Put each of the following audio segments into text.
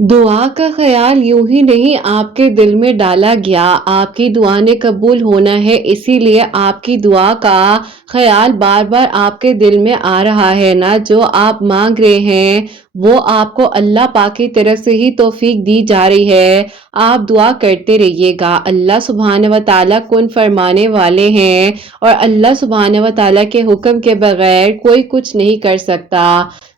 दुआ का ख़याल यूं ही नहीं आपके दिल में डाला गया। आपकी दुआ ने कबूल होना है, इसीलिए आपकी दुआ का ख़याल बार-बार आपके दिल में आ रहा है ना। जो आप मांग रहे हैं वो आपको अल्लाह पाक की तरफ से ही तौफीक दी जा रही है। आप दुआ करते रहिएगा। अल्लाह सुब्हान व तआला कुन फरमाने वाले हैं और अल्लाह सुब्हान व तआला के हुक्म के बगैर कोई कुछ नहीं कर सकता।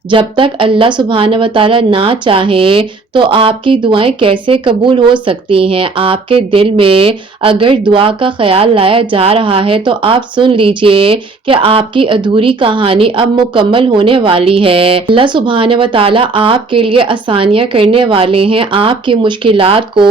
जब तक अल्लाह सुब्हान व तआला ना चाहे तो आपकी दुआएं कैसे कबूल हो सकती हैं। आपके दिल में अगर दुआ का ख्याल लाया जा रहा है तो आप सुन लीजिए कि आपकी अधूरी कहानी अब मुकम्मल होने वाली है। अल्लाह सुब्हान व तआला आपके लिए आसानियां करने वाले हैं, आपकी मुश्किलात को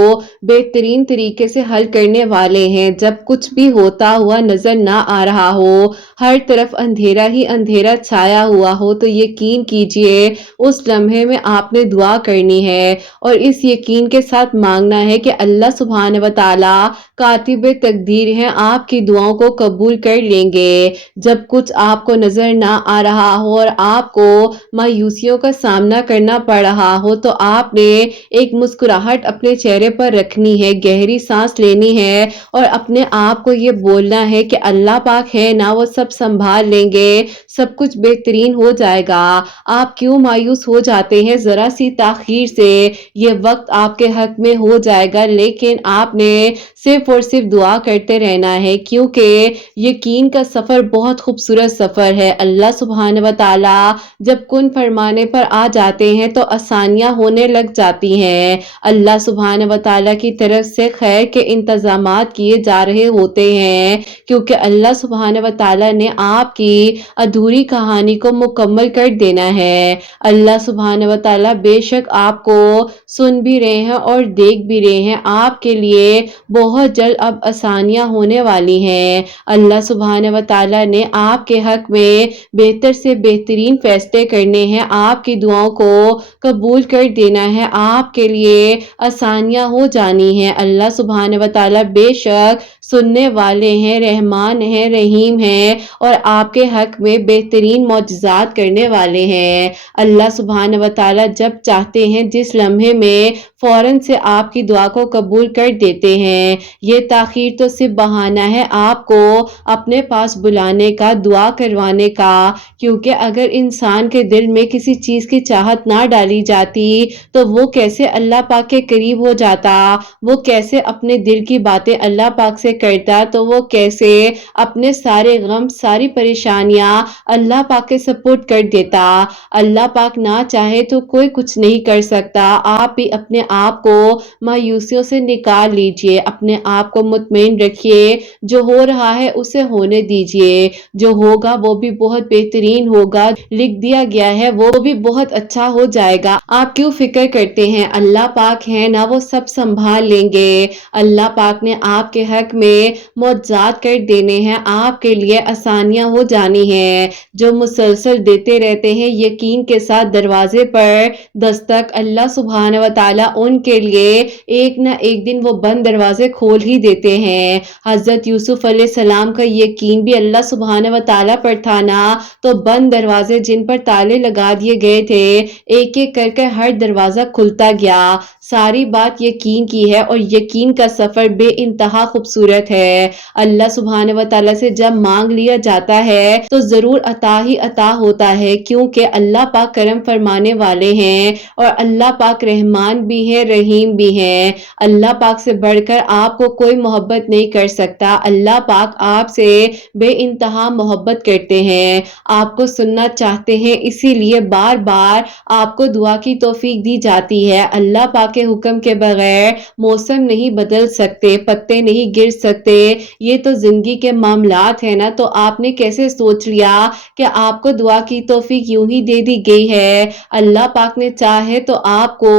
बेहतरीन तरीके से हल करने वाले हैं। जब कुछ भी होता हुआ नजर ना आ रहा हो, हर तरफ अंधेरा ही अंधेरा छाया हुआ हो, तो यकीन कीजिए उस लम्हे में आपने दुआ करनी है और इस यकीन के साथ मांगना है कि अल्लाह सुब्हान व तआला कातिब तकदीर हैं, आपकी दुआओं को कबूल कर लेंगे। जब कुछ आपको नजर ना आ रहा हो और आपको मायूसियों का सामना करना पड़ रहा हो तो आपने एक मुस्कुराहट अपने चेहरे पर रखनी है, गहरी सांस लेनी है और अपने आप को ये बोलना है कि अल्लाह पाक है ना, वो सब संभाल लेंगे, सब कुछ बेहतरीन हो जाएगा। आप क्यों मायूस हो जाते हैं? जरा सी ताखीर से ये वक्त आपके हक में हो जाएगा, लेकिन आपने सिर्फ और सिर्फ दुआ करते रहना है, क्योंकि यकीन का सफर बहुत खूबसूरत सफर है। अल्लाह सुब्हान व तआला जब कुन फरमाने पर आ जाते हैं तो आसानियां होने लग जाती हैं। अल्लाह सुब्हान व तआला की तरफ से खैर के इंतजामात किए जा रहे होते हैं, क्योंकि अल्लाह सुब्हान व तआला ने आपकी अधूरी कहानी को मुकम्मल कर देना है। अल्लाह सुब्हान व तआला बेशक आपको सुन भी रहे हैं और देख भी रहे हैं। आपके लिए बहुत जल्द अब आसानियां होने वाली हैं। अल्लाह सुब्हान व तआला ने आपके हक में बेहतर से बेहतरीन फैसले करने हैं, आपकी दुआओं को कबूल कर देना है, आपके लिए आसानियां हो जानी हैं। अल्लाह सुब्हान व तआला बेशक सुनने वाले हैं, रहमान हैं, रहीम हैं और आपके हक में बेहतरीन मौजज़ात करने वाले हैं। अल्लाह सुब्हान व तआला जब चाहते हैं जिस लम्हे में फौरन से आपकी दुआ को कबूल कर देते हैं। ये ताखीर तो सिर्फ बहाना है आपको अपने पास बुलाने का, दुआ करवाने का, क्योंकि अगर इंसान के दिल में किसी चीज की चाहत ना डाली जाती तो वो कैसे अल्लाह पाक के करीब हो जाता, वो कैसे अपने दिल की बातें अल्लाह पाक से करता, तो वो कैसे अपने सारे गम, सारी परेशानियां अल्लाह पाक के सपुर्द कर देता। अल्लाह पाक ना चाहे तो कोई कुछ नहीं कर सकता। आप भी अपने आप को मायूसियों से निकाल लीजिए, अपने आप को मुतमईन रखिए, जो हो रहा है उसे होने दीजिए, जो होगा वो भी बहुत बेहतरीन होगा, लिख दिया गया है वो भी बहुत अच्छा हो जाएगा। आप क्यों फिक्र करते हैं? अल्लाह पाक है ना, वो सब संभाल लेंगे। अल्लाह पाक ने आपके हक में मौजज़ात कर देने हैं, आपके लिए आसानियां हो जानी हैं। जो मुसलसल देते रहते हैं यकीन के साथ दरवाजे पर दस्तक, अल्लाह सुब्हान व तआला उनके लिए एक ना एक दिन वो बंद दरवाजे खोल ही देते हैं। हजरत यूसुफ अलैहिस्सलाम का यकीन भी अल्लाह सुब्हान व तआला पर था ना, तो बंद दरवाजे जिन पर ताले लगा दिए गए थे, एक एक करके हर दरवाजा खुलता गया। सारी बात यकीन की है और यकीन का सफर बेइंतहा खूबसूरत है। अल्लाह सुब्हान व तआला से जब मांग लिया जाता है तो जरूर अता ही अता होता है, क्योंकि अल्लाह पाक करम फरमाने वाले हैं और अल्लाह पाक रहमान भी है, रहीम भी है। अल्लाह पाक से बढ़कर आपको कोई मोहब्बत नहीं कर सकता। अल्लाह पाक आपसे बेइंतहा मोहब्बत करते हैं, आपको सुनना चाहते हैं, इसीलिए बार बार आपको दुआ की तौफीक दी जाती है। अल्लाह पाक के हुक्म के बगैर मौसम नहीं बदल सकते, पत्ते नहीं गिर सकते, ये तो जिंदगी के मामलात है ना। तो आपने कैसे सोच लिया कि आपको दुआ की तौफीक यूं ही दे दी गई है? अल्लाह पाक ने चाहे तो आपको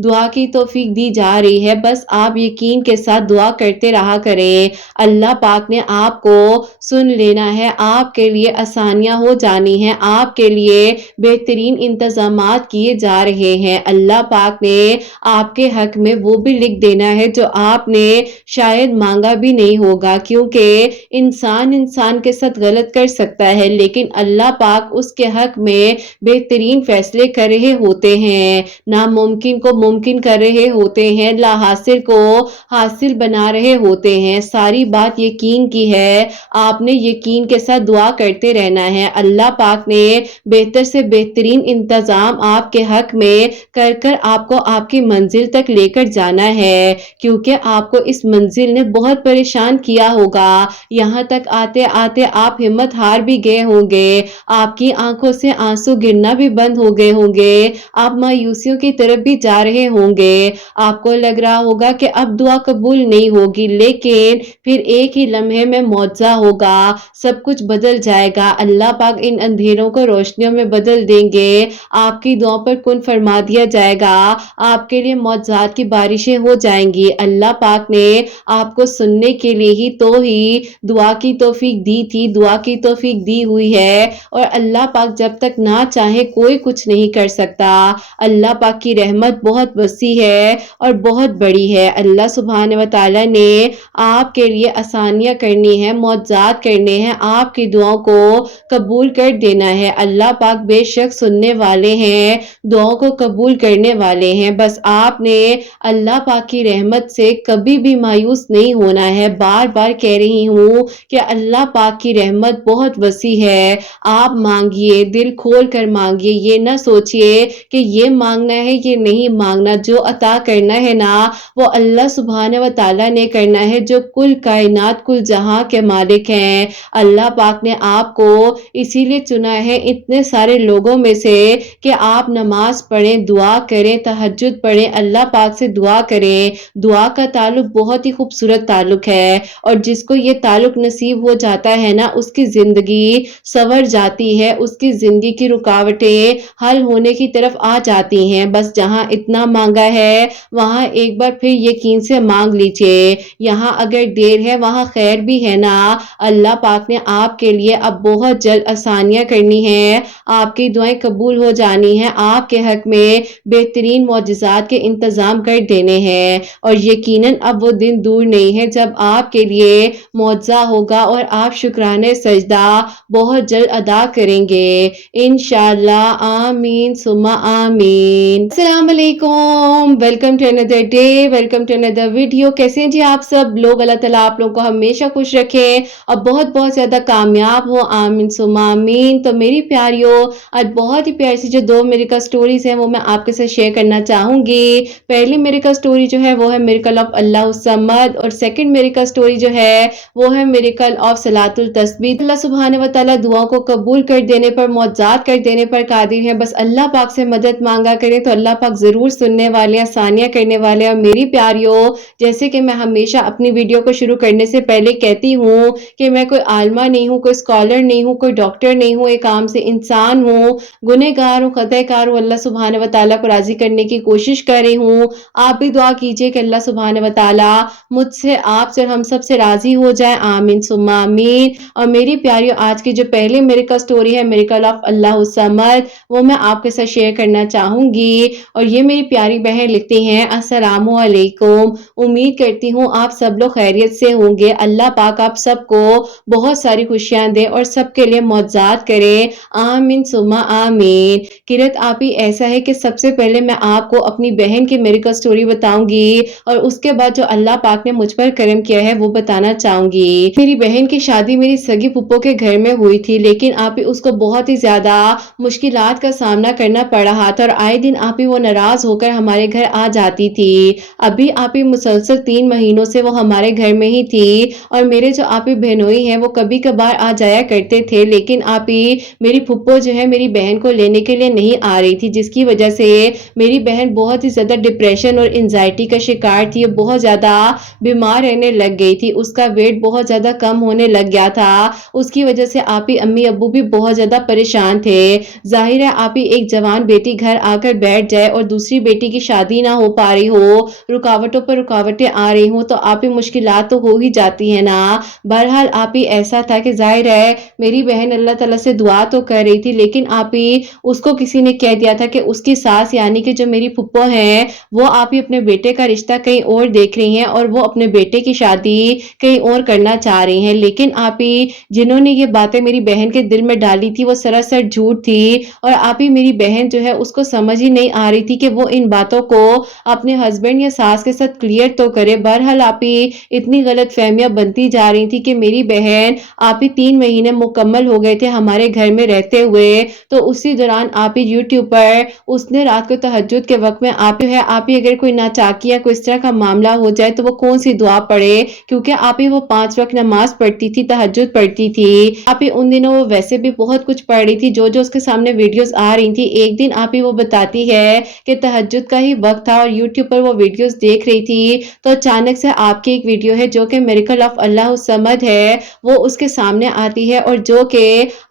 दुआ की तौफीक दी जा रही है, बस आप यकीन के साथ दुआ करते रहा करें। अल्लाह पाक ने आपको सुन लेना है, आपके लिए आसानियां हो जानी हैं, आपके लिए बेहतरीन इंतजामात किए जा रहे हैं। अल्लाह पाक ने आपके हक में वो भी लिख देना है जो आपने शायद मांगा भी کبھی نہیں ہوگا، کیونکہ انسان کے ساتھ غلط کر سکتا ہے لیکن اللہ پاک اس کے حق میں بہترین فیصلے کر رہے ہوتے ہیں، ناممکن کو ممکن کر رہے ہوتے ہیں، لا حاصل کو حاصل بنا رہے ہوتے ہیں۔ ساری بات یقین کی ہے، آپ نے یقین کے ساتھ دعا کرتے رہنا ہے۔ اللہ پاک نے بہتر سے بہترین انتظام آپ کے حق میں کر آپ کو آپ کی منزل تک لے کر جانا ہے، کیونکہ آپ کو اس منزل نے بہت پریشان کیا ہوگا، یہاں تک آتے آتے آپ ہمت ہار بھی گئے ہوں گے، آپ کی آنکھوں سے آنسو گرنا بھی بند ہو گئے ہوں گے، آپ مایوسیوں کی طرف بھی جا رہے ہوں گے، آپ کو لگ رہا ہوگا کہ اب دعا قبول نہیں ہوگی، لیکن پھر ایک ہی لمحے میں معجزہ ہوگا، سب کچھ بدل جائے گا، اللہ پاک ان اندھیروں کو روشنیوں میں بدل دیں گے، آپ کی دعاؤں پر کن فرما دیا جائے گا، آپ کے لیے معجزات کی بارشیں ہو جائیں گی۔ اللہ پاک نے آپ کو سننے کے لیے ہی دعا کی توفیق دی تھی، دعا کی توفیق دی ہوئی ہے، اور اللہ پاک جب تک نہ چاہے کوئی کچھ نہیں کر سکتا۔ اللہ پاک کی رحمت بہت وسیع ہے اور بہت بڑی ہے۔ اللہ سبحانہ و تعالی نے آپ کے لیے آسانیاں کرنی ہے، معجزات کرنے ہیں، آپ کی دعاؤں کو قبول کر دینا ہے۔ اللہ پاک بے شک سننے والے ہیں، دعاؤں کو قبول کرنے والے ہیں، بس آپ نے اللہ پاک کی رحمت سے کبھی بھی مایوس نہیں ہونا ہے۔ بار بار کہہ رہی ہوں کہ اللہ پاک کی رحمت بہت وسیع ہے، آپ مانگیے، دل کھول کر مانگیے، یہ نہ سوچئے کہ یہ مانگنا ہے یہ نہیں مانگنا، جو عطا کرنا ہے نا وہ اللہ سبحانہ و تعالی نے کرنا ہے، جو کل کائنات کل جہاں کے مالک ہیں۔ اللہ پاک نے آپ کو اسی لیے چنا ہے اتنے سارے لوگوں میں سے کہ آپ نماز پڑھیں، دعا کریں، تہجد پڑھیں، اللہ پاک سے دعا کریں۔ دعا کا تعلق بہت ہی خوبصورت تعلق ہے، اور جس کو یہ تعلق نصیب ہو جاتا ہے نا اس کی زندگی سنور جاتی ہے، اس کی زندگی کی رکاوٹیں حل ہونے کی طرف آ جاتی ہیں۔ بس جہاں اتنا مانگا ہے وہاں ایک بار پھر یقین سے مانگ لیجئے، یہاں اگر دیر ہے وہاں خیر بھی ہے نا۔ اللہ پاک نے آپ کے لیے اب بہت جلد آسانیاں کرنی ہیں، آپ کی دعائیں قبول ہو جانی ہیں، آپ کے حق میں بہترین معجزات کے انتظام کر دینے ہیں، اور یقیناً اب وہ دن دور نہیں ہے جب آپ کے لیے معجزہ ہوگا اور آپ شکرانے سجدہ بہت جلد ادا کریں گے، انشاءاللہ۔ آمین ثم آمین۔ السلام علیکم، welcome to another day, welcome to another video. کیسے ہیں جی آپ سب لوگ؟ اللہ تعالیٰ آپ لوگوں کو ہمیشہ خوش رکھے اور بہت بہت زیادہ کامیاب ہو، آمین ثم آمین۔ تو میری پیاریوں، آج بہت ہی پیاری سی جو دو میریکل سٹوریز ہیں وہ میں آپ کے ساتھ شیئر کرنا چاہوں گی۔ پہلی میریکل سٹوری جو ہے وہ ہے میریکل آف اللہ الصمد، اور سیکنڈ میریکل سٹوری جو ہے وہ ہے میریکل آف صلاۃ التسبیح۔ اللہ سبحانہ و تعالیٰ دعاؤں کو قبول کر دینے پر، معجزات کر دینے پر قادر ہے، بس اللہ پاک سے مدد مانگا کریں تو اللہ پاک ضرور سننے والے ہیں، آسانیاں کرنے والے ہیں۔ اور میری پیاریوں، جیسے کہ میں ہمیشہ اپنی ویڈیو کو شروع کرنے سے پہلے کہتی ہوں کہ میں کوئی عالمہ نہیں ہوں، کوئی اسکالر نہیں ہوں، کوئی ڈاکٹر نہیں ہوں، ایک عام سے انسان ہوں، گنہگار ہوں، خطا کار ہوں، اللہ سبحانہ و تعالیٰ کو راضی کرنے کی کوشش کر رہی ہوں۔ آپ بھی دعا کیجئے کہ اللہ سبحانہ و تعالیٰ مجھ سے، آپ سے اور ہم سب سے راضی ہو جائے، آمین ثم آمین۔ اور میری پیاریوں، آج کی جو پہلی میریکل سٹوری ہے میریکل آف اللہ الصمد، وہ میں آپ کے ساتھ شیئر کرنا چاہوں گی، اور یہ میری پیاری بہن لکھتی ہیں، السلام علیکم، امید کرتی ہوں آپ سب لوگ خیریت سے ہوں گے، اللہ پاک آپ سب کو بہت ساری خوشیاں دے اور سب کے لیے معجزات کرے، آمین ثم آمین۔ قرت آپ ہی ایسا ہے کہ سب سے پہلے میں آپ کو اپنی بہن کی میریکل سٹوری بتاؤں گی، اور اس کے بعد جو اللہ پاک نے مجھ پر کرم کیا ہے وہ بتانا چاہوں گی۔ میری بہن کی شادی میری سگی پھپھو کے گھر میں ہوئی تھی، لیکن آپ ہی اس کو بہت ہی زیادہ مشکلات کا سامنا کرنا پڑ رہا تھا، اور آئے دن آپ ہی وہ ناراض ہو کر ہمارے گھر آ جاتی تھی۔ ابھی آپ ہی مسلسل 3 مہینوں سے وہ ہمارے گھر میں ہی تھی، اور میرے جو آپ ہی بہنوئی ہیں وہ کبھی کبھار آ جایا کرتے تھے، لیکن آپ ہی میری پھپھو جو ہے میری بہن کو لینے کے لیے نہیں آ رہی تھی، جس کی وجہ سے میری بہن بہت ہی زیادہ ڈپریشن اور انزائٹی کا شکار تھی، بہت زیادہ بیمار رہنے لگ گئی تھی، اس کا ویٹ بہت زیادہ کم ہونے لگ گیا تھا، اس کی وجہ سے آپ ہی امی ابو بھی بہت زیادہ پریشان تھے۔ ظاہر ہے آپ ہی ایک جوان بیٹی گھر آ کر بیٹھ جائے اور دوسری بیٹی کی شادی نہ ہو پا رہی ہو، رکاوٹوں پر رکاوٹیں آ رہی ہوں، تو آپ ہی مشکلات تو ہو ہی جاتی ہے نا۔ بہرحال آپ ہی ایسا تھا کہ ظاہر ہے میری بہن اللہ تعالیٰ سے دعا تو کر رہی تھی، لیکن آپ ہی اس کو کسی نے کہہ دیا تھا کہ اس کی ساس یعنی کہ جو میری پھپھو ہیں وہ آپ ہی اپنے بیٹے کا رشتہ کہیں اور دیکھ رہی ہیں، اور وہ اپنے بیٹے کی शादी कहीं और करना चाह रही हैं। लेकिन आप ही जिन्होंने ये बातें मेरी बहन के दिल में डाली थी वो सरासर झूठ थी और आप ही मेरी बहन जो है उसको समझ ही नहीं आ रही थी कि वो इन बातों को अपने हस्बैंड या सास के साथ क्लियर तो करे। बहरहाल आप ही इतनी गलत फहमियां बनती जा रही थी कि मेरी बहन आप ही 3 महीने मुकम्मल हो गए थे हमारे घर में रहते हुए। तो उसी दौरान आप ही यूट्यूब पर उसने रात को तहज्जुद के वक्त में आप ही है आप ही अगर कोई नाचाकी या कोई इस तरह का मामला हो जाए तो वो कौन सी दुआ पढ़े, क्योंकि आप ही वो 5 वक्त नमाज पढ़ती थी, तहज्जुद पढ़ती थी। आप ही उन दिनों वो वैसे भी बहुत कुछ पढ़ रही थी, जो उसके सामने वीडियोस आ रही थी। एक दिन आप ही वो बताती है कि तहज्जुद का ही वक्त था और यूट्यूब पर वो वीडियोस देख रही थी, तो अचानक से आपकी एक वीडियो है जो कि मिरेकल ऑफ अल्लाह समद है, वो उसके सामने आती है और जो कि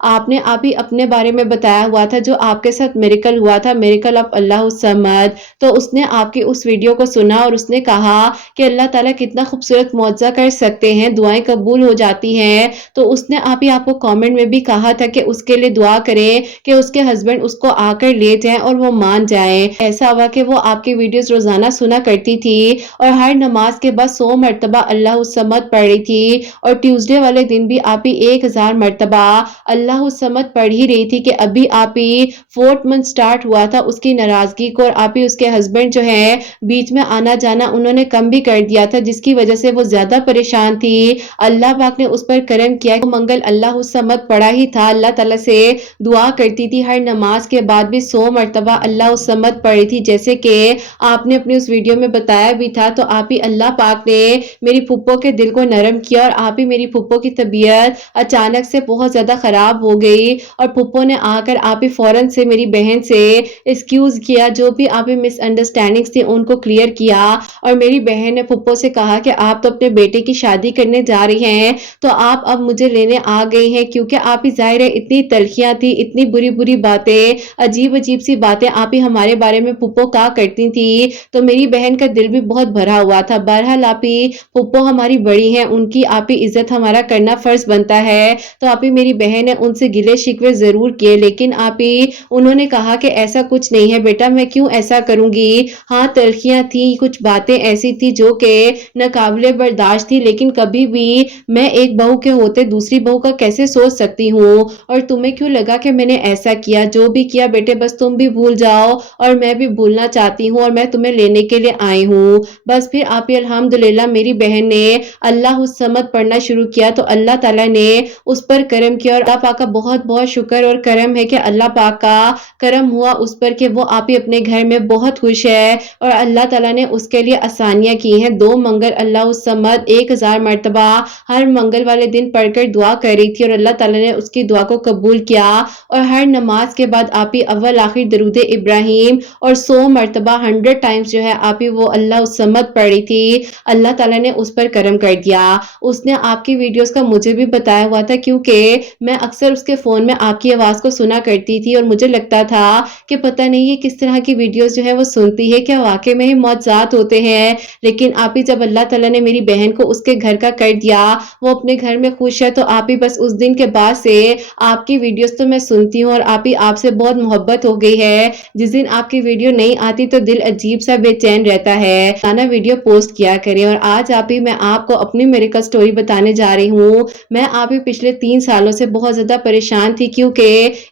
आपने आप ही अपने बारे में बताया हुआ था, जो आपके साथ मिरेकल हुआ था, मिरेकल ऑफ अल्लाह समद। तो उसने आपकी उस वीडियो को सुना और उसने कहा कि अल्लाह ताला कितना खूबसूरत मुआवजा कर सकते हैं, दुआएं कबूल हो जाती हैं। तो उसने आप ही आपको कमेंट में भी कहा था कि उसके लिए दुआ करें कि उसके हस्बैंड उसको आकर ले जाएं और वो मान जाएं। ऐसा हुआ कि वो आपकी वीडियोस रोजाना सुना करती थी और हर नमाज के बाद 100 मरतबा अल्लाह समद पढ़ रही थी और ट्यूसडे वाले दिन भी आप ही 1000 मरतबा अल्लाह समद पढ़ ही रही थी कि अभी आप ही 4th मंथ स्टार्ट हुआ था उसकी नाराजगी को और आप ही उसके हस्बैंड जो है बीच में आना जाना उन्होंने कम भी कर दिया था, जिसकी वजह से वो ज्यादा परेशान थी। अल्लाह पाक ने उस पर करम किया, मंगल अल्लाह समद पढ़ा ही था, अल्लाह ताला से दुआ करती थी, हर नमाज के बाद भी 100 मरतबा अल्लाह समद पढ़ी थी, जैसे कि आपने अपनी उस वीडियो में बताया भी था। तो आप ही अल्लाह पाक ने मेरी फुप्पो के दिल को नरम किया और आप ही मेरी फुप्पो की तबीयत अचानक से बहुत ज्यादा खराब हो गई और फुप्पो ने आकर आप ही फौरन से मेरी बहन से एक्सक्यूज किया, जो भी आप ही मिसअंडरस्टैंडिंग्स थी उनको क्लियर किया और मेरी बहन ने फुप्पो से कहा कि आप तो अपने बेटे की शादी करने जा रही हैं, तो आप अब मुझे लेने आ गई हैं, क्योंकि आप ही जाहिर है इतनी तलखियां थी, इतनी बुरी बुरी बातें, अजीब अजीब सी बातें आप ही हमारे बारे में फुप्पो कहा करती थी। तो मेरी बहन का दिल भी बहुत भरा हुआ था। बहरहाल आप ही फुप्पो हमारी बड़ी हैं, उनकी आप ही इज्जत हमारा करना फर्ज बनता है। तो आप ही मेरी बहन ने उनसे गिले शिकवे जरूर किए, लेकिन आप ही उन्होंने कहा कि ऐसा कुछ नहीं है बेटा, मैं क्यों ऐसा करूंगी। हाँ तलखियां थी, कुछ बातें ऐसी थी जो कि नाकाबिले बर्दाश्त थी, लेकिन कभी भी मैं एक बहू के होते दूसरी बहू का कैसे सोच सकती हूँ। और तुम्हें क्यों लगा कि मैंने ऐसा किया, जो भी किया बेटे बस तुम भी भूल जाओ और मैं भी भूलना चाहती हूँ और मैं तुम्हें लेने के लिए आई हूँ। बस फिर आप ही अल्हम्दुलिल्लाह मेरी बहन ने अल्लाह समद पढ़ना शुरू किया, तो अल्लाह ताला ने उस पर करम किया और अल्लाह पाक का बहुत बहुत शुक्र और करम है कि अल्लाह पाक का करम हुआ उस पर कि वो आप ही अपने घर में बहुत खुश है और अल्लाह ताला ने उसके लिए आसानियां की हैं। 2 मंगल अल्लाह समद 1000 मरतबा हर मंगल वाले दिन पढ़कर दुआ कर रही थी और अल्लाह ताला ने उसकी दुआ को कबूल किया और हर नमाज के बाद आप ही अव्वल आखिर दरूद इब्राहिम और 100 मरतबा 100 टाइम्स जो है आप ही वो अल्लाह समद पढ़ रही थी। अल्लाह ताला ने उस पर करम कर दिया। उसने आपकी वीडियोस का मुझे भी बताया हुआ था, क्योंकि मैं अक्सर उसके फोन में आपकी आवाज को सुना करती थी और मुझे लगता था कि पता नहीं ये किस तरह की वीडियोस जो है वो सुनती है, क्या वाकई में ही मौजूद होते हैं। लेकिन आप ही जब अल्लाह ताला ने मेरी बहन को उसके घर का कर दिया, वो अपने घर में खुश है, तो आप ही बस उस दिन के बाद से आपकी वीडियोस तो मैं सुनती हूँ और आप ही आपसे बहुत मोहब्बत हो गई है। जिस दिन आपकी वीडियो नहीं आती तो दिल अजीब सा बेचैन रहता है। गाना वीडियो पोस्ट किया करें। और आज आप ही मैं आपको अपनी मिरेकल स्टोरी बताने जा रही हूँ। मैं आप ही पिछले 3 सालों से बहुत ज्यादा परेशान थी, क्योंकि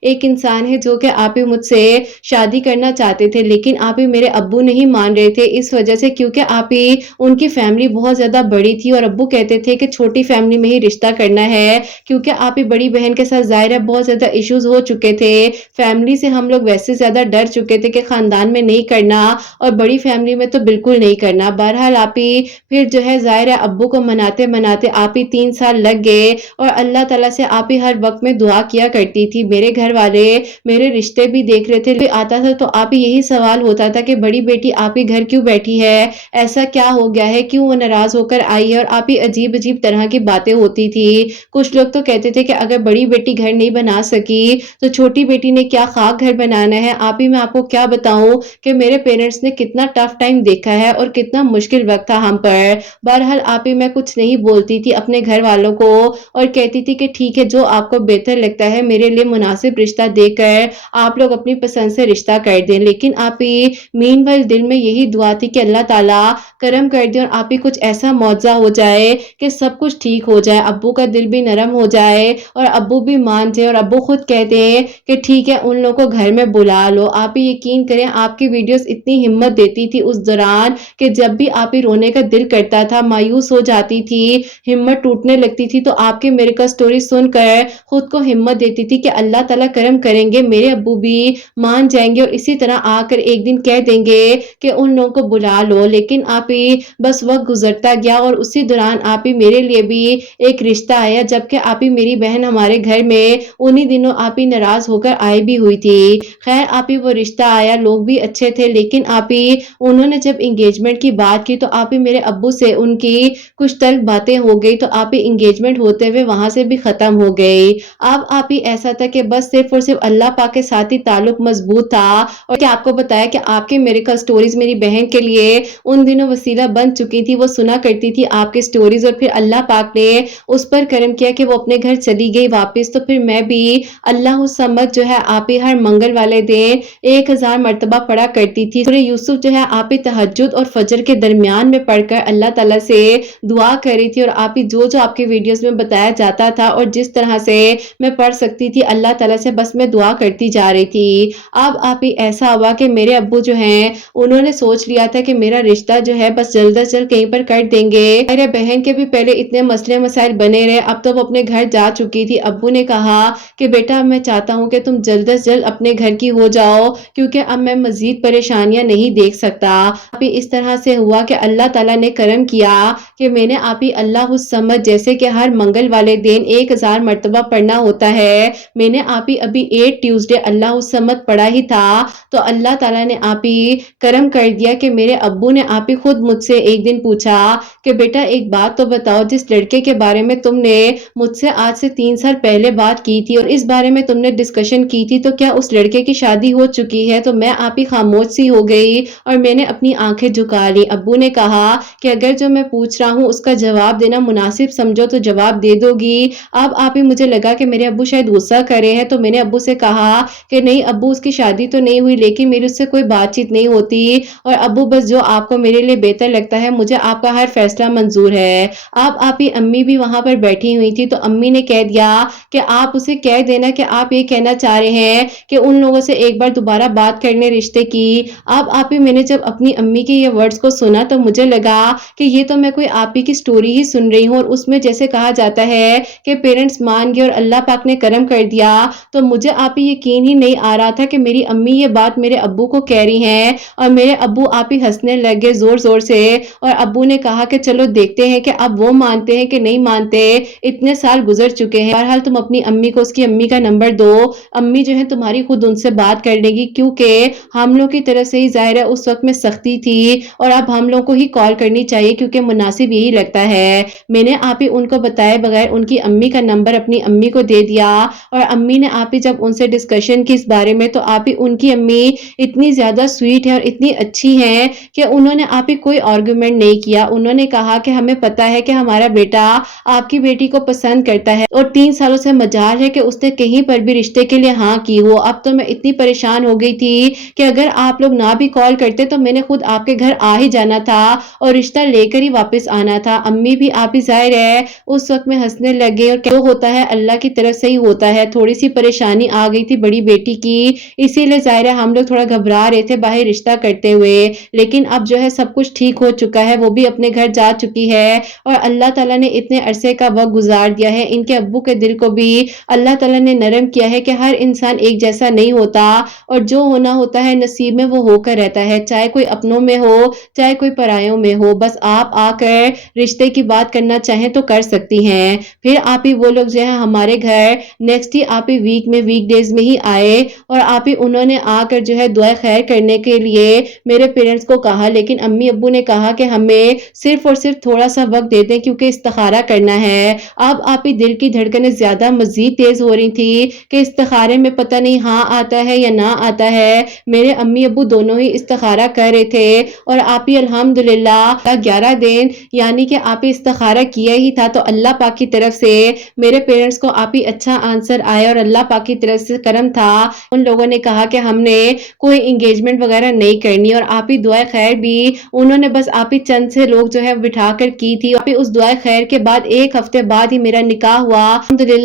एक इंसान है जो कि आप ही मुझसे शादी करना चाहते थे, लेकिन आप ही मेरे अब्बू नहीं मान रहे थे, इस वजह से क्योंकि आप ही उनकी फैमिली बहुत ज्यादा बड़ी थी और अब्बू कहते थे कि छोटी फैमिली में ही रिश्ता करना है, क्योंकि आप ही बड़ी बहन के साथ जाहिर है बहुत ज्यादा इश्यूज हो चुके थे। फैमिली से हम लोग वैसे ज्यादा डर चुके थे कि खानदान में नहीं करना और बड़ी फैमिली में तो बिल्कुल नहीं करना। बहरहाल आप ही फिर जो है जाहिर है अब्बू को मनाते मनाते आप ही 3 साल लग गए और अल्लाह ताला से आप ही हर वक्त में दुआ किया करती थी। मेरे घर वाले मेरे रिश्ते भी देख रहे थे, कोई आता था तो आप ही यही सवाल होता था कि बड़ी बेटी आप ही घर क्यों बैठी है, ऐसा क्या हो गया है, क्यों वो नाराज होकर आई है। और आप ही अजीब अजीब तरह की बातें होती थी। कुछ लोग तो कहते थे कि अगर बड़ी बेटी घर नहीं बना सकी तो छोटी बेटी ने क्या खाक घर बनाना है। आप ही मैं आपको क्या बताऊं कि मेरे पेरेंट्स ने कितना टफ टाइम देखा है और कितना मुश्किल वक्त था हम पर। बहरहाल आप ही मैं कुछ नहीं बोलती थी अपने घर वालों को और कहती थी कि ठीक है, जो आपको बेहतर लगता है मेरे लिए मुनासिब रिश्ता देकर आप लोग अपनी पसंद से रिश्ता कर दें। लेकिन आप ही मीनवाइल दिल में यही दुआ थी कि अल्लाह ताला करम कर दे और आप ही कुछ ऐसा ऐसा मुआवजा हो जाए कि सब कुछ ठीक हो जाए, अब्बू का दिल भी नरम हो जाए और अब्बू भी मान जाए और अब्बू खुद कहते हैं कि ठीक है उन लोगों को घर में बुला लो। आप ही यकीन करें आपकी वीडियोस इतनी हिम्मत देती थी उस दौरान कि जब भी आप ही रोने का दिल करता था, मायूस हो जाती थी, हिम्मत टूटने लगती थी, तो आपकी मेडिकल स्टोरी सुनकर खुद को हिम्मत देती थी कि अल्लाह ताला करम करेंगे, मेरे अब्बू भी मान जाएंगे और इसी तरह आकर एक दिन कह देंगे कि उन लोगों को बुला लो। लेकिन आप ही बस वक्त गुजरता गया और उसी दौरान आप ही मेरे लिए भी एक रिश्ता आया, जबकि आप ही मेरी बहन हमारे घर में उन्हीं दिनों आप ही नाराज होकर आई भी हुई थी। खैर आप ही वो रिश्ता आया, लोग भी अच्छे थे, लेकिन आप ही उन्होंने जब एंगेजमेंट की बात की तो आप ही मेरे अब्बू से उनकी कुछ तल्ख बातें हो गई, तो आप ही एंगेजमेंट होते हुए वहां से भी खत्म हो गई। अब आप ही ऐसा था कि बस सिर्फ और सिर्फ अल्लाह पाक के साथ ही ताल्लुक मजबूत था। और क्या आपको बताया कि आपके मेडिकल स्टोरीज मेरी बहन के लिए उन दिनों वसीला बन चुकी थी, वो सुना करती थी आपके स्टोरीज और फिर अल्लाह पाक ने उस पर करम किया कि वो अपने घर चली गई वापस। तो फिर मैं भी अल्लाह समझ जो है आप ही हर मंगल वाले दिन 1000 मर्तबा पढ़ा करती थी। सूरह यूसुफ जो है आप ही तहज्जुद और फजर के दरमियान में पढ़कर अल्लाह ताला से दुआ कर रही थी और आप ही जो जो आपके वीडियोस में बताया जाता था और जिस तरह से मैं पढ़ सकती थी अल्लाह ताला से बस मैं दुआ करती जा रही थी। अब आप ही ऐसा हुआ कि मेरे अब्बू जो हैं उन्होंने सोच लिया था कि मेरा रिश्ता जो है बस जल्द अज जल्द कहीं पर कर देंगे। मेरे बहन के भी पहले इतने मसले मसाइल बने रहे, अब तो वो अपने घर जा चुकी थी। अब्बू ने कहा कि बेटा मैं चाहता हूँ कि तुम जल्द अज जल्द अपने घर की हो जाओ, क्योंकि अब मैं मजीद परेशानियां नहीं देख सकता। अभी इस तरह से हुआ कि अल्लाह ताला ने करम किया कि मैंने आप ही अल्लाह समझ जैसे कि हर मंगल वाले दिन 1000 मर्तबा पढ़ना होता है, मैंने आप ही अभी 8 ट्यूसडे अल्लाह समझ पढ़ा ही था। तो अल्लाह ताला ने आप ही करम कर दिया कि मेरे अब्बू ने आप ही खुद मुझसे एक दिन पूछा कि बेटा एक बात तो बताओ, जिस लड़के के बारे में तुमने मुझसे आज से 3 साल पहले बात की थी और इस बारे में तुमने डिस्कशन की थी, तो क्या उस लड़के की शादी हो चुकी है? तो मैं आप ही खामोश सी हो गई और मैंने अपनी आंखें झुका ली। अब्बू ने कहा कि अगर जो मैं पूछ रहा हूँ उसका जवाब देना मुनासिब समझो तो जवाब दे दोगी। अब आप ही मुझे लगा कि मेरे अब्बू शायद गुस्सा कर रहे हैं, तो मैंने अब्बू से कहा कि नहीं अब्बू उसकी शादी तो नहीं हुई, लेकिन मेरी उससे कोई बातचीत नहीं होती और अब्बू बस जो आपको मेरे लिए बेहतर लगता है, मुझे आपका हर फैसला मंजूर है। अब आप ही अम्मी भी वहां पर बैठी हुई थी, तो अम्मी ने कह दिया कि आप उसे कह देना कि आप ये कहना चाह रहे हैं कि उन लोगों से एक बार दोबारा बात करने रिश्ते की। अब आप ही मैंने जब अपनी अम्मी के ये वर्ड्स को सुना तो मुझे लगा कि ये तो मैं कोई आप ही की स्टोरी ही सुन रही हूँ और उसमें जैसे कहा जाता है कि पेरेंट्स मान गए और अल्लाह पाक ने करम कर दिया, तो मुझे आप ही यकीन ही नहीं आ रहा था कि मेरी अम्मी ये बात मेरे अब्बू को कह रही हैं। और मेरे अब्बू आप ही हंसने लगे जोर जोर से और अब्बू ने कहा कि चलो देखते हैं कि अब वो मानते हैं कि नहीं मानते, इतने साल गुजर चुके हैं। बहरहाल तुम अपनी अम्मी को उसकी अम्मी का नंबर दो, अम्मी जो है तुम्हारी खुद उनसे बात कर लेगी, क्योंकि हम लोग की तरफ से ही जाहिर है उस वक्त में सख्ती थी और अब हम लोग को ही कॉल करनी चाहिए क्योंकि मुनासिब यही लगता है। मैंने आप ही उनको बताए बगैर उनकी अम्मी का नंबर अपनी अम्मी को दे दिया और अम्मी ने आप ही जब उनसे डिस्कशन की इस बारे में, तो आप ही उनकी अम्मी इतनी ज्यादा स्वीट है और इतनी अच्छी है कि उन्होंने आप ही कोई आर्गुमेंट नहीं किया। उन्होंने कहा कि हमें पता है कि हमारा बेटा आपकी बेटी को पसंद करता है और 3 सालों से मजाल है कि उसने कहीं पर भी रिश्ते के लिए हाँ की हो। अब तो मैं इतनी परेशान हो गई थी कि अगर आप लोग ना भी कॉल करते तो मैंने खुद आपके घर आ ही जाना था और रिश्ता लेकर ही वापस आना था। अम्मी भी आप ही जाहिर है उस वक्त में हंसने लगे और क्या होता है अल्लाह की तरफ से ही होता है। थोड़ी सी परेशानी आ गई थी बड़ी बेटी की, इसीलिए जाहिर है हम लोग थोड़ा घबरा रहे थे बाहर रिश्ता करते हुए, लेकिन अब जो है सब कुछ ठीक हो चुका है, वो भी अपने घर जा चुकी है और अल्लाह ताला ने इतने अरसे का वक्त गुजार दिया है। इनके अब्बू के दिल को भी अल्लाह ताला ने नरम किया है कि हर इंसान एक जैसा नहीं होता और जो होना होता है नसीब में वो होकर रहता है, चाहे कोई अपनों में हो चाहे कोई परायों में हो। बस आप आकर रिश्ते की बात करना चाहें तो कर सकती हैं। फिर आप ही वो लोग जो है हमारे घर नेक्स्ट ही आप ही वीक में वीकडेज में ही आए और आप ही उन्होंने आकर जो है दुआ खैर करने के लिए मेरे पेरेंट्स को कहा, लेकिन अम्मी अब्बू ने कहा कि हमें सिर्फ और सिर्फ थोड़ा सा वक्त दे दें क्योंकि इस्तिखारा करना है। अब आप ही दिल की धड़कनें ज्यादा मजीद तेज हो रही थी कि इस्तिखारे में पता नहीं हाँ आता है या ना आता है। मेरे अम्मी अब्बू दोनों ही इस्तिखारा कर रहे थे और आप ही अल्हम्दुलिल्लाह 11 दिन यानी कि आप ही इस्तिखारा किया ही था, तो अल्लाह पाक की तरफ से मेरे पेरेंट्स को आप ही अच्छा आंसर आया और अल्लाह पाक की तरफ से करम था। उन लोगों ने कहा कि हमने कोई एंगेजमेंट वगैरह नहीं करनी और आप ही दुआ खैर भी उन्होंने बस आप ही चंद से लोग جو ہے بٹھا کر کی تھی، اور اس دعائے خیر کے بعد 1 ہفتے بعد ہی میرا نکاح ہوا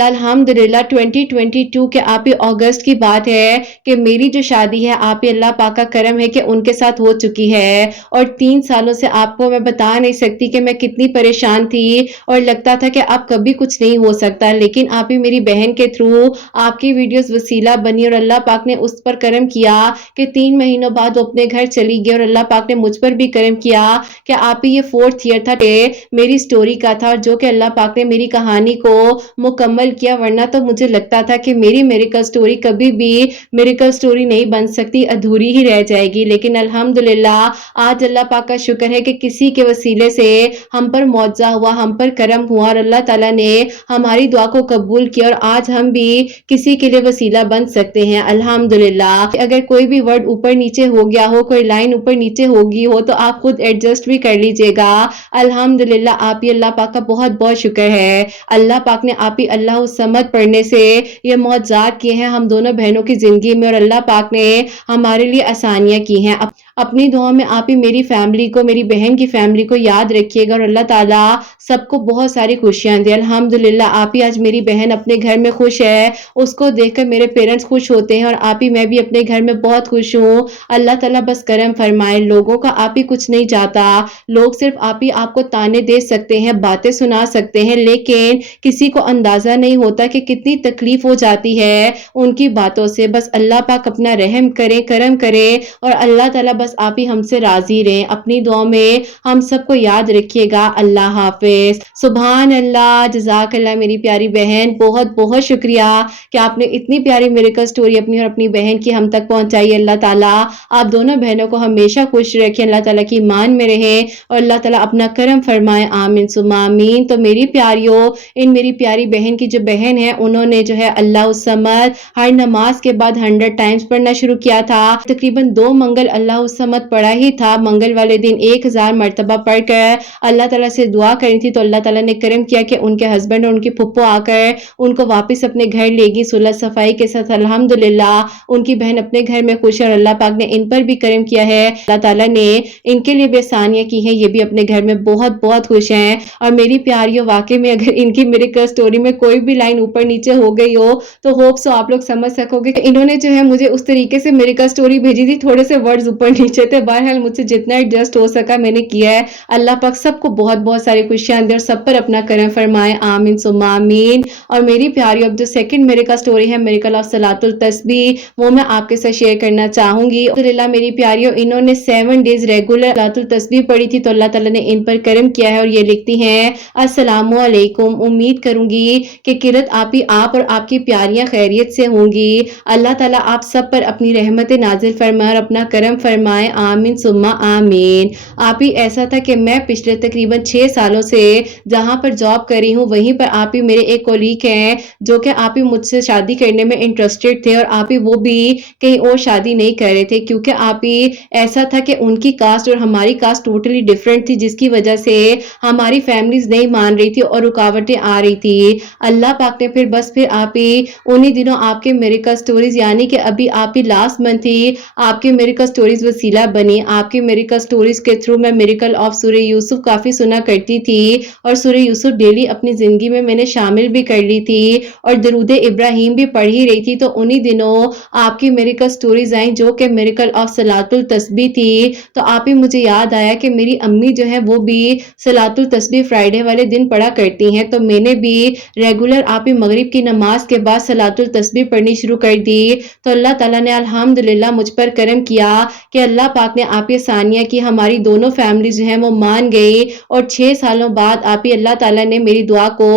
الحمدللہ 2022 کے اگست کی بات ہے کہ میری جو شادی ہے اللہ پاک کا کرم ہے کہ ان کے ساتھ ہو چکی ہے، اور 3 سالوں سے آپ کو میں بتا نہیں سکتی کہ میں کتنی پریشان تھی اور لگتا تھا کہ اب کبھی کچھ نہیں ہو سکتا، لیکن آپ ہی میری بہن کے تھرو آپ کی ویڈیوز وسیلہ بنی اور اللہ پاک نے اس پر کرم کیا کہ 3 مہینوں بعد وہ اپنے گھر چلی گئی، اور اللہ پاک نے مجھ پر بھی کرم کیا کہ آپ ہی یہ 4th ایئر تھا کہ میری سٹوری کا تھا، اور جو کہ اللہ پاک نے میری کہانی کو مکمل کیا، ورنہ تو مجھے لگتا تھا کہ میری میریکل سٹوری کبھی بھی میریکل سٹوری نہیں بن سکتی، ادھوری ہی رہ جائے گی، لیکن الحمدللہ آج اللہ پاک کا شکر ہے کہ کسی کے وسیلے سے ہم پر معجزہ ہوا، ہم پر کرم ہوا، اور اللہ تعالیٰ نے ہماری دعا کو قبول کیا، اور آج ہم بھی کسی کے لیے وسیلہ بن سکتے ہیں الحمدللہ۔ اگر کوئی بھی ورڈ اوپر نیچے ہو گیا ہو، کوئی لائن اوپر نیچے ہوگی ہو تو آپ خود ایڈجسٹ بھی کر لیجئے گا۔ الحمدللہ آپ ہی اللہ پاک کا بہت بہت شکر ہے، اللہ پاک نے آپ ہی اللہ الصمد پڑھنے سے یہ معجزات کیے ہیں ہم دونوں بہنوں کی زندگی میں، اور اللہ پاک نے ہمارے لیے آسانیاں کی ہیں۔ اپنی دعاؤں میں آپ ہی میری فیملی کو، میری بہن کی فیملی کو یاد رکھیے گا، اور اللہ تعالیٰ سب کو بہت ساری خوشیاں دے۔ الحمدللہ آپ ہی آج میری بہن اپنے گھر میں خوش ہے، اس کو دیکھ کر میرے پیرنٹس خوش ہوتے ہیں، اور آپ ہی میں بھی اپنے گھر میں بہت خوش ہوں۔ اللہ تعالیٰ بس کرم فرمائے، لوگوں کا آپ ہی کچھ نہیں چاہتا، لوگ صرف آپ ہی آپ کو تانے دے سکتے ہیں، باتیں سنا سکتے ہیں، لیکن کسی کو اندازہ نہیں ہوتا کہ کتنی تکلیف ہو جاتی ہے ان کی باتوں سے۔ بس اللہ پاک اپنا رحم کرے، کرم کرے، اور اللہ تعالیٰ بس آپ ہی ہم سے راضی رہیں۔ اپنی دعاؤں میں ہم سب کو یاد رکھیے گا۔ اللہ حافظ۔ سبحان اللہ، جزاک اللہ میری پیاری بہن، بہت بہت شکریہ کہ آپ نے اتنی پیاری میریکل سٹوری اپنی اور اپنی بہن کی ہم تک پہنچائی۔ اللہ تعالیٰ آپ دونوں بہنوں کو ہمیشہ خوش رکھیں، اللہ تعالیٰ کی ایمان میں رہیں، اور اللہ تعالیٰ اپنا کرم فرمائے، آمین ثم آمین۔ تو میری پیاریوں، ان میری پیاری بہن کی جو بہن ہے انہوں نے جو ہے اللہ الصمد ہر نماز کے بعد 100 ٹائمز پڑھنا شروع کیا تھا، تقریباً 2 منگل اللہ الصمد پڑھا ہی تھا، منگل والے دن 1000 مرتبہ پڑھ کر اللہ تعالیٰ سے دعا کرنی تھی، تو اللہ تعالیٰ نے کرم کیا کہ ان کے ہسبینڈ اور ان کی پھپھو آ کر ان کو واپس اپنے گھر لے گی صلح صفائی کے ساتھ۔ الحمدللہ ان کی بہن اپنے گھر میں خوش ہے، اور اللہ پاک نے ان پر بھی کرم کیا ہے، اللہ تعالیٰ نے ان کے لیے بھی آسانیاں کی ہیں، یہ بھی اپنے گھر میں بہت بہت خوش ہیں۔ اور میری پیاریوں، واقعی میں اگر ان کی میریکل سٹوری میں کوئی بھی لائن اوپر نیچے ہو گئی ہو تو ہوپ سو آپ لوگ سمجھ سکو گے کہ انہوں نے جو ہے مجھے اس طریقے سے میریکل سٹوری بھیجی تھی، تھوڑے سے ورڈز اوپر نیچے تھے، بہرحال مجھ سے جتنا ایڈجسٹ ہو سکا میں نے کیا ہے۔ اللہ پاک سب کو بہت بہت ساری خوشیاں دے اور سب پر اپنا کرم فرمائے، آمین ثم آمین۔ اور میری پیاریوں، اب جو سیکنڈ میریکل سٹوری ہے میریکل آف صلاۃ التسبیح، وہ میں آپ کے ساتھ شیئر کرنا چاہوں گی۔ الحمدللہ میری پیاریوں، انہوں نے 7 ڈیز ریگولر صلاۃ التسبیح پڑھی تھی، تو اللہ تعالیٰ نے ان پر کرم کیا ہے، اور یہ لکھتی ہیں السلام علیکم، امید کروں گی کہ قرت آپ ہی آپ اور آپ کی پیاریاں خیریت سے ہوں گی۔ اللہ تعالیٰ آپ سب پر اپنی رحمت نازل فرمائے اور اپنا کرم فرمائے، آمین ثم آمین۔ آپ ہی ایسا تھا کہ میں پچھلے تقریباً 6 سالوں سے جہاں پر جاب کر رہی ہوں وہیں پر آپ ہی میرے ایک کولیگ ہیں جو کہ آپ ہی مجھ سے شادی کرنے میں انٹرسٹڈ تھے، اور آپ ہی وہ بھی کہیں اور شادی نہیں کر رہے تھے، کیونکہ آپ ہی ایسا تھا کہ ان کی کاسٹ اور ہماری کاسٹ ٹوٹلی ڈیفرنٹ تھی، جس کی وجہ سے ہماری فیملیز نہیں مان رہی تھی اور رکاوٹیں آ رہی تھی۔ اللہ پاک نے پھر آپ ہی انہی دنوں آپ کے میریکل سٹوریز، یعنی کہ ابھی آپ ہی لاسٹ منتھ ہی آپ کے میریکل سٹوریز وسیلہ بنی۔ آپ کے میریکل سٹوریز کے تھرو میں میریکل آف سورہ یوسف کافی سنا کرتی تھی، اور سورہ یوسف ڈیلی اپنی زندگی میں نے شامل بھی کر لی تھی، اور درود ابراہیم بھی پڑھ ہی رہی تھی۔ تو انہی دنوں آپ کی میریکل سٹوریز آئیں جو کہ میریکل آف صلاۃ التسبیح تھی، تو آپ ہی مجھے یاد آیا کہ میری امی جو ہے وہ بھی صلاۃ التسبیح فرائیڈے والے دن پڑھا کرتی ہیں، تو میں نے بھی ریگولر آپ ہی مغرب کی نماز کے بعد صلاۃ التسبیح پڑھنی شروع کر دی۔ تو اللہ تعالیٰ نے الحمدللہ مجھ پر کرم کیا کہ اللہ پاک نے آپ ہی ثانیہ کی ہماری دونوں فیملیز جو ہیں وہ مان گئی، اور 6 سالوں بعد آپ ہی اللہ تعالیٰ نے میری دعا کو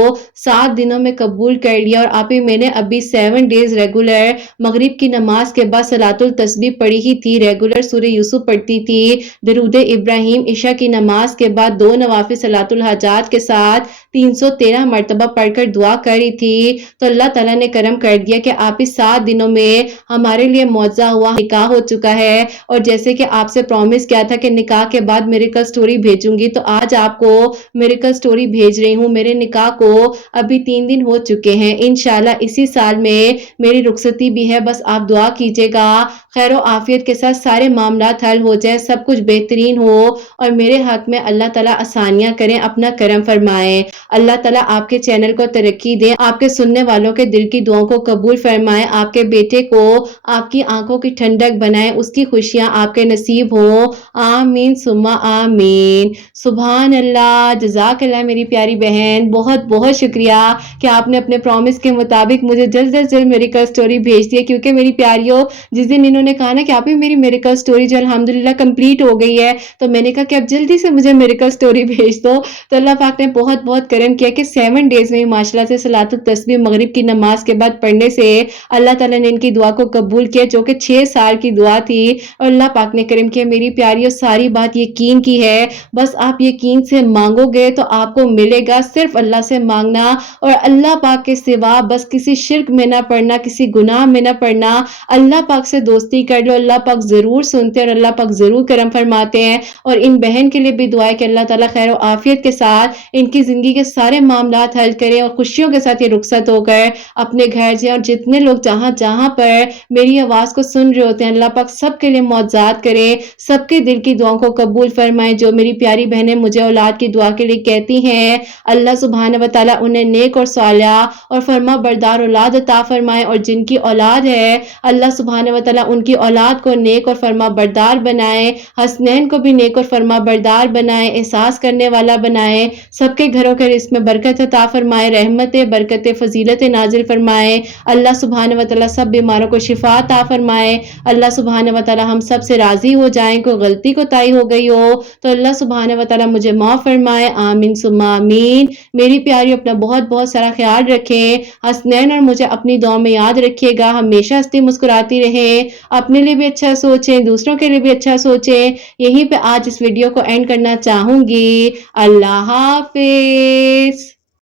7 دنوں میں قبول کر لیا، اور آپ ہی میں نے ابھی 7 ڈیز ریگولر مغرب کی نماز کے بعد صلاۃ التسبیح پڑھی ہی تھی، ریگولر سورہ یوسف پڑھتی تھی، درود ابراہیم عشاء کی نماز کے بعد 2 نوافل صلاۃ الحاجات کے ساتھ 313 مرتبہ پڑھ کر دعا کری تھی۔ تو اللہ تعالیٰ نے کرم کر دیا کہ آپ اس 7 دنوں میں ہمارے لیے معجزہ ہوا، نکاح ہو چکا ہے، اور جیسے کہ آپ سے پرومس کیا تھا کہ نکاح کے بعد میریکل سٹوری بھیجوں گی، تو آج آپ کو میریکل سٹوری بھیج رہی ہوں۔ میرے نکاح کو ابھی 3 دن ہو چکے ہیں، انشاءاللہ اسی سال میں میری رخصتی بھی ہے، بس آپ دعا کیجئے گا، خیر و आफियत के साथ सारे मामलात हल हो जाए, सब कुछ बेहतरीन हो और मेरे हक में अल्लाह ताला आसानियां करें, अपना करम फरमाए। अल्लाह ताला आपके चैनल को तरक्की दे, आपके सुनने वालों के दिल की दुआओं को कबूल फरमाए, आपके बेटे को आपकी आंखों की ठंडक बनाए, उसकी खुशियां आपके नसीब हो। आमीन सुम्मा आमीन। सुभान अल्लाह, जज़ाकल्लाह मेरी प्यारी बहन, बहुत बहुत शुक्रिया कि आपने अपने प्रॉमिस के मुताबिक मुझे जल्द से जल्द मेडिकल स्टोरी भेज दी है, क्योंकि मेरी प्यारियों जिस दिन इन्होंने कहा ना कि आप ही मेरी मेडिकल स्टोरी जो अल्हम्दुलिल्लाह कंप्लीट हो गई है, तो मैंने कहा कि अब जल्दी से मुझे मेडिकल स्टोरी भेज दो। तो अल्लाह पाक ने बहुत बहुत करम किया कि 7 डेज में माशाल्लाह से सलातुल तस्बीह मगरिब की नमाज के बाद पढ़ने से अल्लाह ताला ने इनकी दुआ को कबूल किया, जो कि 6 साल की दुआ थी। और अल्लाह पाक ने करम किया। मेरी प्यारियों सारी बात यकीन की है, बस आप यकीन से मांगोगे तो आपको मिलेगा। सिर्फ अल्लाह से मांगना और अल्लाह पाक के सिवा बस किसी शिर्क में ना पड़ना, किसी गुनाह में ना पड़ना। अल्लाह पाक से दोस्ती कर लो, अल्लाह पाक जरूर सुनते हैं और अल्लाह पाक जरूर करम फरमाते हैं। और इन बहन के लिए भी दुआ है कि अल्लाह ताला खैर और आफियत के साथ इनकी जिंदगी के सारे मामलात हल करें और खुशियों के साथ ये रुखसत होकर अपने घर जाए। और जितने लोग जहां जहां पर मेरी आवाज को सुन रहे होते हैं, अल्लाह पाक सबके लिए मौजात करे, सबके दिल की दुआओं को कबूल फरमाए। जो मेरी प्यारी बहनें मुझे औलाद की दुआ के लिए कहती हैं, अल्लाह सुब्हान व तआला उन्हें नेक और सालिह और फरमा बरदार औलाद अता फरमाए। और जिनकी औलाद है, अल्लाह सुब्हान व तआला उनकी औलाद को नेक और फरमा बरदार बनाए, हसनैन को भी नेक और फरमा बरदार बनाए, एहसास करने वाला बनाए, सबके घरों के रिस्क में बरकत अता फरमाए, रहमत बरकत फजीलत नाजिल फरमाए। अल्लाह सुब्हान व तआला सब बीमारों को शिफा अता फरमाए। अल्लाह सुब्हान व तआला हम सब से राजी हो जाएं। कोई गलती कोताही हो गई हो तो अल्लाह सुब्हान व तआला मुझे माफ फरमाए। आमीन सुम्मा आमीन। मेरी प्यारी अपना बहुत बहुत सारा ख्याल रखें। हसनैन और मुझे अपनी दुआ में याद रखिएगा। हमेशा हंसती मुस्कुराती रहें, अपने लिए भी अच्छा सोचें, दूसरों के लिए भी अच्छा सोचें। यहीं पे आज इस वीडियो को एंड करना चाहूंगी। अल्लाह हाफिज।